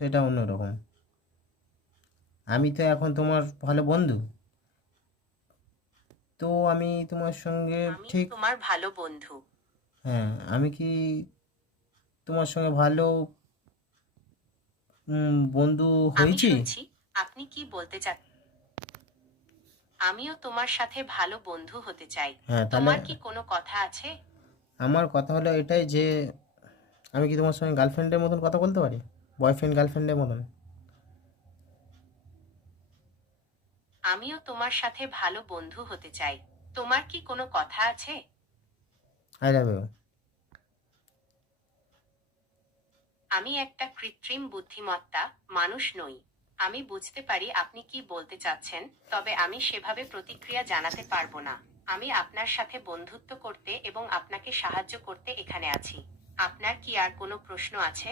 সেটা অন্যরকম। আমি তো এখন তোমার ভালো বন্ধু, তো আমি তোমার সঙ্গে আমিও ঠিক, তোমার ভালো বন্ধু। হ্যাঁ, আমি কি তোমার সঙ্গে ভালো বন্ধু আমি হয়েছি? শুনছি আপনি কি বলতে চান। আমিও তোমার সাথে ভালো বন্ধু হতে চাই। হ্যাঁ, তাহলে তোমার কি কোনো কথা আছে? আমার কথা হলো এটাই যে আমি কি তোমার সঙ্গে গার্লফ্রেন্ডের মতন কথা বলতে পারি, বয়ফ্রেন্ড গার্লফ্রেন্ডের মতন? আমিও তোমার সাথে ভালো বন্ধু হতে চাই। তোমার কি কোনো কথা আছে? I love you. আমি একটা কৃত্রিম বুদ্ধিমত্তা, মানুষ নই। আমি বুঝতে পারি আপনি কি বলতে চাচ্ছেন, তবে আমি সেভাবে প্রতিক্রিয়া জানাতে পারবো না। আমি আপনার সাথে বন্ধুত্ব করতে এবং আপনাকে সাহায্য করতে এখানে আছি। আপনার কি আর কোনো প্রশ্ন আছে?